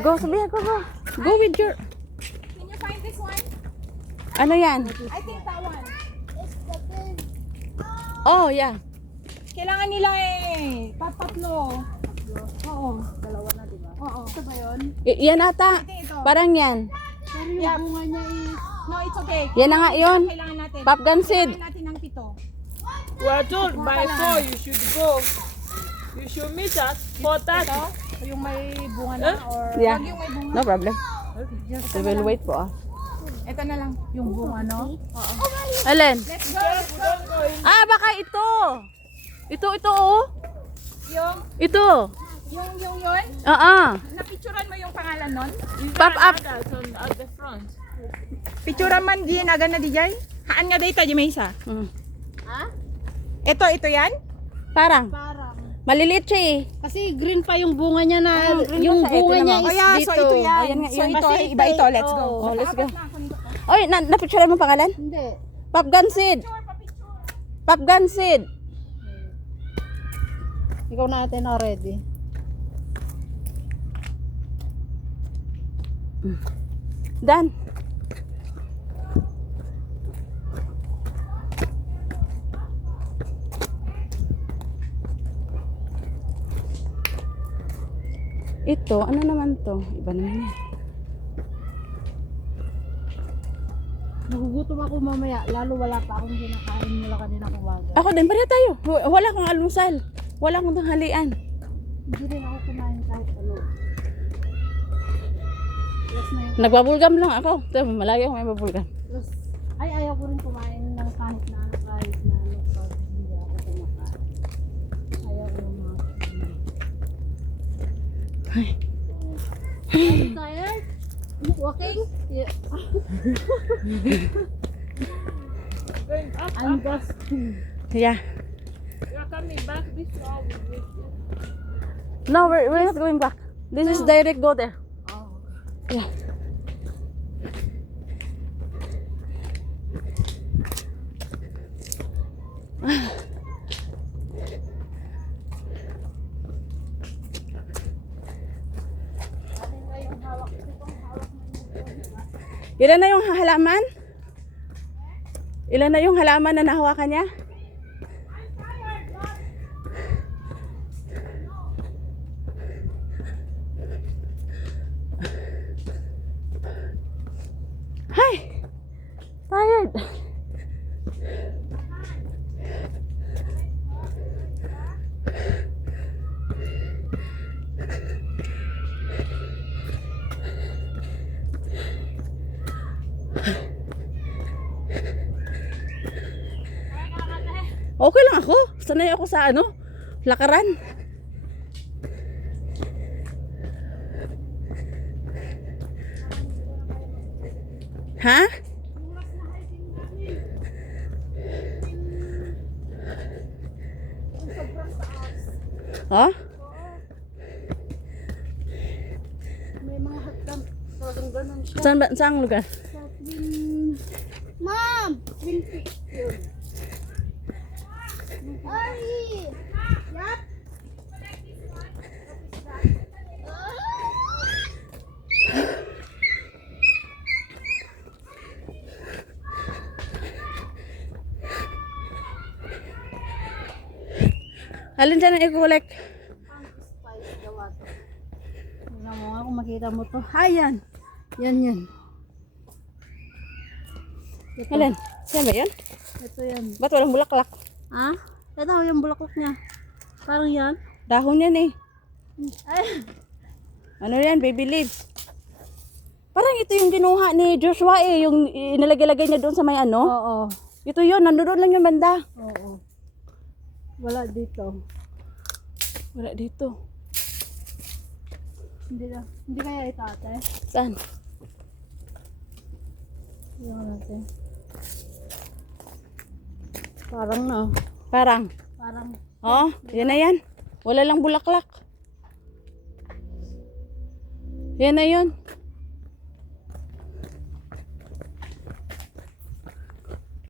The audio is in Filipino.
Go, sabihan ko, go. Go with your... Can you find this one? Ano yan? I think that one. Oh, yeah. Kailangan nila tatlo. Oo. Dalawa na, di ba? Oo. Ito ba yun? Yan ata. Ito. Parang yan. Pero yung bunga niya is... No, it's okay. Yan na nga yun. Kailangan natin. Popgun seed. Kailangan natin ng 7. We are told by 4 you should go. You should meet us for that. Ito? Yung may bunga na or... Yeah. Wag yung may bunga. No problem. Just We will wait po. Ito na lang. Yung bunga, no? Oo. Alin? Let's go. Don't go in. Ah, baka ito. Ito, oh. Yung Ito. yun. Napicturan mo yung pangalan nun? Is Pop there up. others on at the front? Picturan man di na di jay? Haan nga data di may isa. Mm. Ito yan? Parang. Parang. Maliliit siya eh. Kasi green pa yung bunga niya na, green yung pa siya. Ito bunga niya naman. is Oh yeah, dito. so ito yan. Oh, yan nga, So yan. ito, Kasi iba ito. ito, Let's go. Oh, let's go. Apat na ako nito. Oy, napicture mo pangalan? Hindi. Popgun seed. Popgun seed. Ikaw natin already. Done. Ito, ano naman to? Iba naman yan. Nagugutom ako mamaya, lalo wala pa akong kinakain mula kanina umaga. Ako din, pareho tayo. Wala akong almusal. Wala akong tanghalian. Hindi rin ako kumain kahit ano. Plus na yun. Nagbabulgam lang ako. Ito, malayo ako may babulgam. Plus, ayaw ko rin kumain ng kahit na ano, kahit na ano. Pag hindi ako kumakain. Ayaw ko ng mga Ay. Are you tired? Walking? Yeah. Going up, I'm up. just... Yeah. We are coming back this way. No, we're not going back. This is direct go there. Oh. Yeah. Ilan na yung halaman? Ilan na yung halaman na nahawakan niya? Hi! Tired! Okay lang ako. Sanay ako sa ano, lakaran. Ha? Oh? May mga hotdog. Talagang ganun siya. Saan lugar? Sa twin... Mom! Twin Peaks yun. Ay! Yup! Alin dyan ang i-collect? Spice gawa to. Tingnan mo nga kung makita mo to. Ayan! Yan. Ito. Alin? Saan ba yun? Ito yan. Ba't walang bulaklak? Ha? Ito yung bulaklak niya. Parang yan. Dahon yan eh. Ay! Ano yan? Baby leaves. Parang ito yung ginuha ni Joshua eh. Yung inilagay-lagay niya doon sa may ano. Oo. Ito yun. Nandoon lang yung banda. Oo. Wala dito. Wala dito. Hindi kaya ito ate. Saan? Tingnan natin. Parang na. Parang. Parang Oh, yan na yan. Wala lang bulaklak. Yan na yun.